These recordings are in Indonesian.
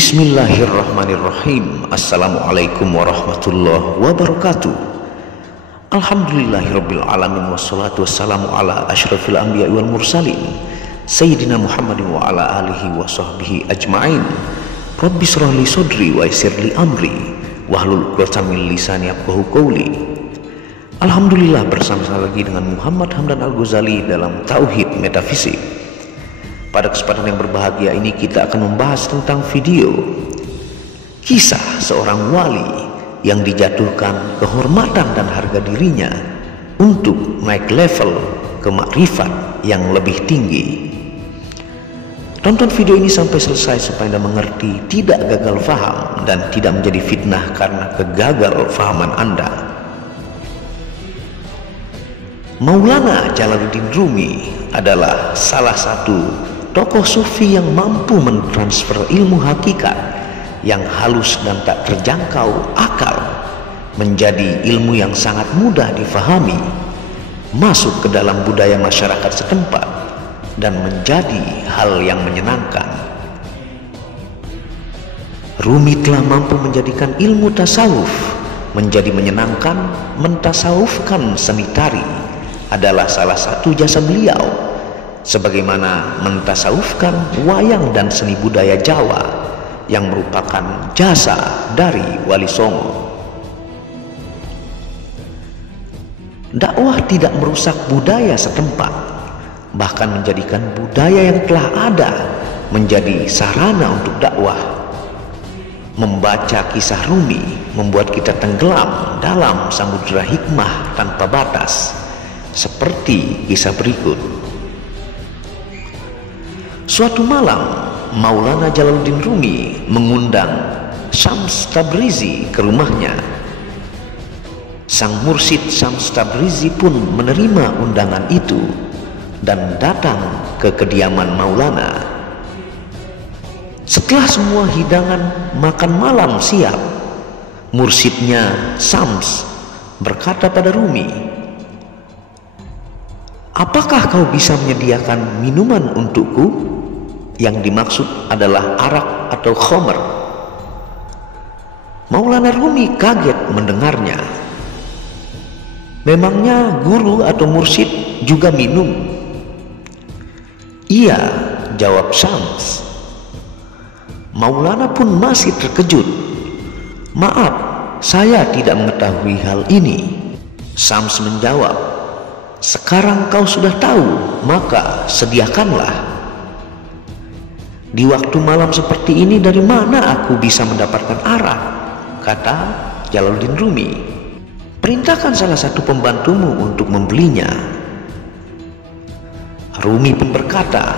Bismillahirrahmanirrahim. Assalamualaikum warahmatullahi wabarakatuh. Alhamdulillahirabbil alamin wassalatu wassalamu ala asyrafil anbiya'i wal mursalin sayyidina Muhammadin wa ala alihi wa sahbihi ajma'in. Rabbi shrah li sadri wa yassir li amri wahlul 'uqdatam min lisani yafqahu qawli. Alhamdulillah, bersama lagi dengan Muhammad Hamdan Al-Ghazali dalam Tauhid Metafisik. Pada kesempatan yang berbahagia ini kita akan membahas tentang video kisah seorang wali yang dijatuhkan kehormatan dan harga dirinya untuk naik level ke makrifat yang lebih tinggi. Tonton video ini sampai selesai supaya Anda mengerti, tidak gagal faham dan tidak menjadi fitnah karena kegagal fahaman Anda. Maulana Jalaluddin Rumi adalah salah satu tokoh sufi yang mampu mentransfer ilmu hakikat yang halus dan tak terjangkau akal menjadi ilmu yang sangat mudah difahami, masuk ke dalam budaya masyarakat setempat dan menjadi hal yang menyenangkan. Rumi telah mampu menjadikan ilmu tasawuf menjadi menyenangkan. Mentasawufkan seni tari adalah salah satu jasa beliau, sebagaimana mentasawufkan wayang dan seni budaya Jawa yang merupakan jasa dari Wali Songo. Dakwah tidak merusak budaya setempat, bahkan menjadikan budaya yang telah ada menjadi sarana untuk dakwah. Membaca kisah Rumi membuat kita tenggelam dalam samudera hikmah tanpa batas, seperti kisah berikut. Suatu malam, Maulana Jalaluddin Rumi mengundang Syams Tabrizi ke rumahnya. Sang mursyid Syams Tabrizi pun menerima undangan itu dan datang ke kediaman Maulana. Setelah semua hidangan makan malam siap, mursyidnya Syams berkata pada Rumi, "Apakah kau bisa menyediakan minuman untukku?" Yang dimaksud adalah arak atau khomer. Maulana Rumi kaget mendengarnya. Memangnya guru atau mursyid juga minum? Iya, jawab Syams. Maulana pun masih terkejut. Maaf, saya tidak mengetahui hal ini. Syams menjawab, sekarang kau sudah tahu, maka sediakanlah. Di waktu malam seperti ini dari mana aku bisa mendapatkan arak? Kata Jalaluddin Rumi. Perintahkan salah satu pembantumu untuk membelinya. Rumi pun berkata,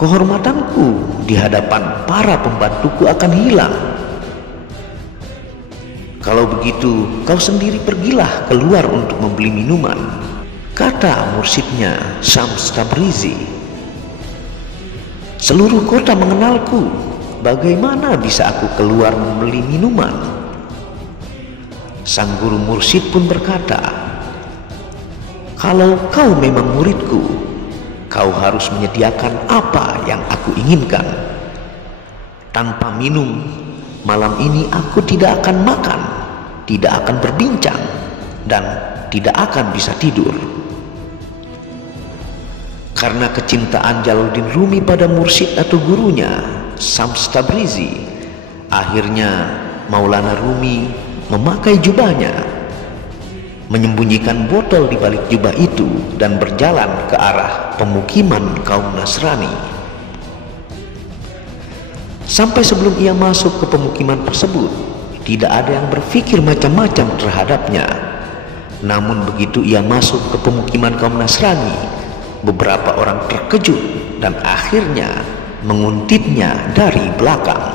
kehormatanku di hadapan para pembantuku akan hilang. Kalau begitu kau sendiri pergilah keluar untuk membeli minuman, kata mursyidnya Syams Tabrizi. Seluruh kota mengenalku, bagaimana bisa aku keluar membeli minuman? Sang guru mursyid pun berkata, kalau kau memang muridku, kau harus menyediakan apa yang aku inginkan. Tanpa minum, malam ini aku tidak akan makan, tidak akan berbincang, dan tidak akan bisa tidur. Karena kecintaan Jalaluddin Rumi pada mursyid atau gurunya Syams Tabrizi, akhirnya Maulana Rumi memakai jubahnya, menyembunyikan botol di balik jubah itu dan berjalan ke arah pemukiman kaum Nasrani. Sampai sebelum ia masuk ke pemukiman tersebut, tidak ada yang berpikir macam-macam terhadapnya. Namun begitu ia masuk ke pemukiman kaum Nasrani, beberapa orang terkejut dan akhirnya menguntitnya dari belakang.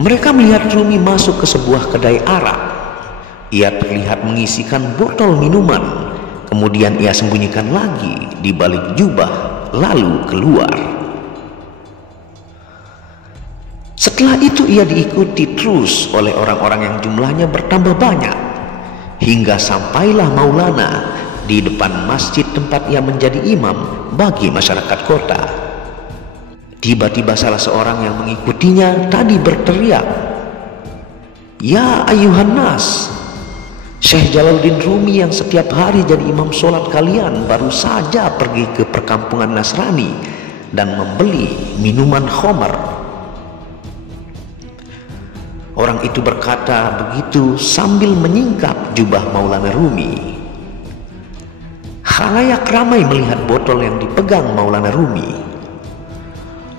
Mereka melihat Rumi masuk ke sebuah kedai arak. Ia terlihat mengisikan botol minuman, kemudian ia sembunyikan lagi di balik jubah, lalu keluar. Setelah itu ia diikuti terus oleh orang-orang yang jumlahnya bertambah banyak, hingga sampailah Maulana di depan masjid tempat ia menjadi imam bagi masyarakat kota. Tiba-tiba salah seorang yang mengikutinya tadi berteriak, "Ya ayuhan nas, Syekh Jalaluddin Rumi yang setiap hari jadi imam sholat kalian baru saja pergi ke perkampungan Nasrani dan membeli minuman khamar." Orang itu berkata begitu sambil menyingkap jubah Maulana Rumi. Khalayak ramai melihat botol yang dipegang Maulana Rumi.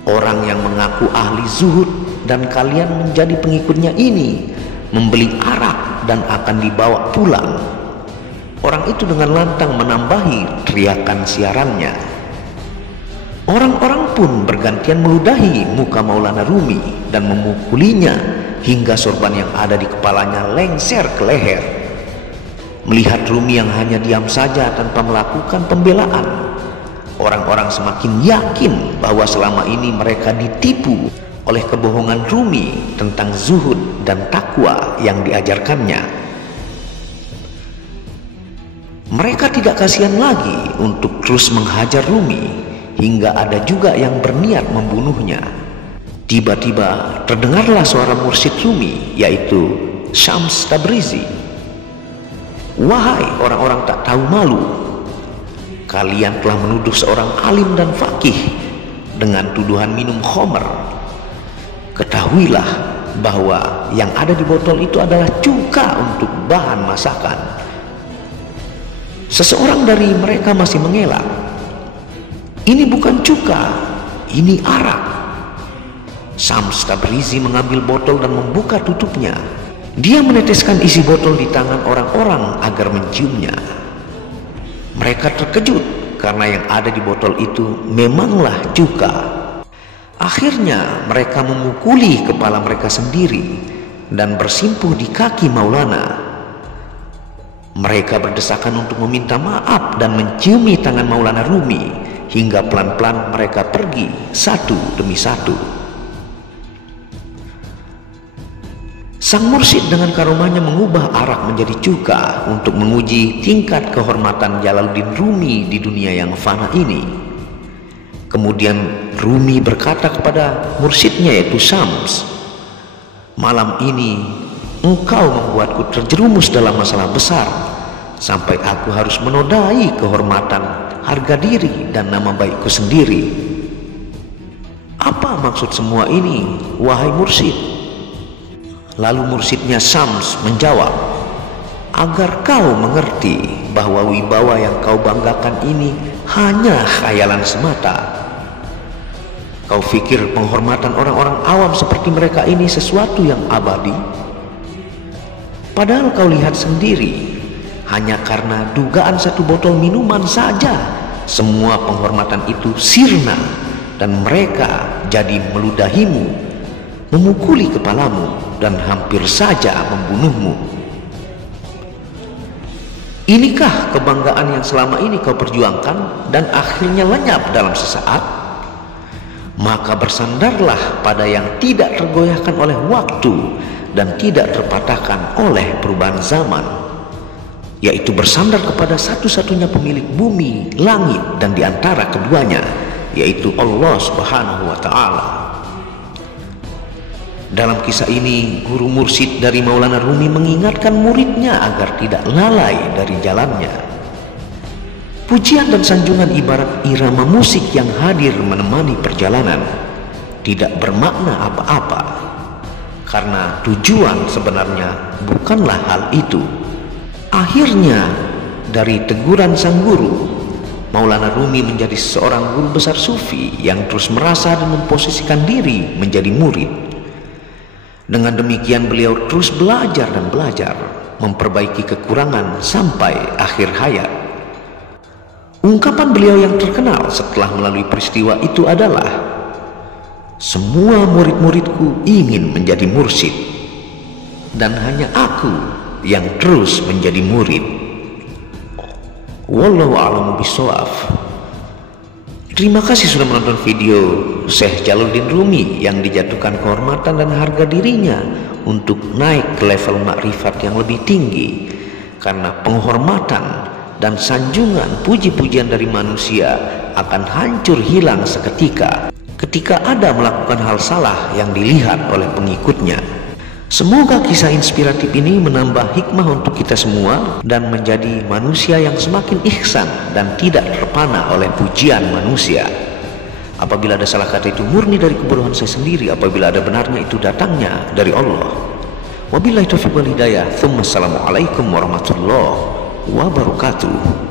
Orang yang mengaku ahli zuhud dan kalian menjadi pengikutnya ini membeli arak dan akan dibawa pulang. Orang itu dengan lantang menambahi teriakan siarannya. Orang-orang pun bergantian meludahi muka Maulana Rumi dan memukulinya hingga sorban yang ada di kepalanya lengser ke leher. Melihat Rumi yang hanya diam saja tanpa melakukan pembelaan, orang-orang semakin yakin bahwa selama ini mereka ditipu oleh kebohongan Rumi tentang zuhud dan takwa yang diajarkannya. Mereka tidak kasihan lagi untuk terus menghajar Rumi, hingga ada juga yang berniat membunuhnya. Tiba-tiba terdengarlah suara mursyid Rumi, yaitu Syams Tabrizi. "Wahai orang-orang tak tahu malu, kalian telah menuduh seorang alim dan faqih dengan tuduhan minum khamar. Ketahuilah bahwa yang ada di botol itu adalah cuka untuk bahan masakan." Seseorang dari mereka masih mengelak, "Ini bukan cuka, ini arak." Syams Tabrizi mengambil botol dan membuka tutupnya. Dia meneteskan isi botol di tangan orang-orang agar menciumnya. Mereka terkejut karena yang ada di botol itu memanglah cuka. Akhirnya mereka memukuli kepala mereka sendiri dan bersimpuh di kaki Maulana. Mereka berdesakan untuk meminta maaf dan menciumi tangan Maulana Rumi hingga pelan-pelan mereka pergi satu demi satu. Sang mursyid dengan karomahnya mengubah arak menjadi cuka untuk menguji tingkat kehormatan Jalaluddin Rumi di dunia yang fana ini. Kemudian Rumi berkata kepada mursyidnya yaitu Syams, "Malam ini engkau membuatku terjerumus dalam masalah besar sampai aku harus menodai kehormatan, harga diri dan nama baikku sendiri. Apa maksud semua ini, wahai mursyid?" Lalu mursyidnya Syams menjawab, "Agar kau mengerti bahwa wibawa yang kau banggakan ini hanya khayalan semata. Kau fikir penghormatan orang-orang awam seperti mereka ini sesuatu yang abadi? Padahal kau lihat sendiri, hanya karena dugaan satu botol minuman saja semua penghormatan itu sirna dan mereka jadi meludahimu, memukuli kepalamu dan hampir saja membunuhmu. Inikah kebanggaan yang selama ini kau perjuangkan dan akhirnya lenyap dalam sesaat? Maka bersandarlah pada yang tidak tergoyahkan oleh waktu dan tidak terpatahkan oleh perubahan zaman, yaitu bersandar kepada satu-satunya pemilik bumi, langit dan diantara keduanya, yaitu Allah Subhanahu wa Ta'ala." Dalam kisah ini, guru mursyid dari Maulana Rumi mengingatkan muridnya agar tidak lalai dari jalannya. Pujian dan sanjungan ibarat irama musik yang hadir menemani perjalanan, tidak bermakna apa-apa, karena tujuan sebenarnya bukanlah hal itu. Akhirnya, dari teguran sang guru, Maulana Rumi menjadi seorang guru besar sufi yang terus merasa dan memposisikan diri menjadi murid. Dengan demikian beliau terus belajar dan belajar, memperbaiki kekurangan sampai akhir hayat. Ungkapan beliau yang terkenal setelah melalui peristiwa itu adalah, "Semua murid-muridku ingin menjadi mursyid, dan hanya aku yang terus menjadi murid." Wallahu a'lamu bishawab. Terima kasih sudah menonton video Syekh Jalaluddin Rumi yang dijatuhkan kehormatan dan harga dirinya untuk naik ke level makrifat yang lebih tinggi, karena penghormatan dan sanjungan puji-pujian dari manusia akan hancur hilang seketika ketika ada melakukan hal salah yang dilihat oleh pengikutnya. Semoga kisah inspiratif ini menambah hikmah untuk kita semua dan menjadi manusia yang semakin ihsan dan tidak terpana oleh pujian manusia. Apabila ada salah kata itu murni dari kebodohan saya sendiri, apabila ada benarnya itu datangnya dari Allah. Wabillahi taufiq wal hidayah. Assalamualaikum warahmatullahi wabarakatuh.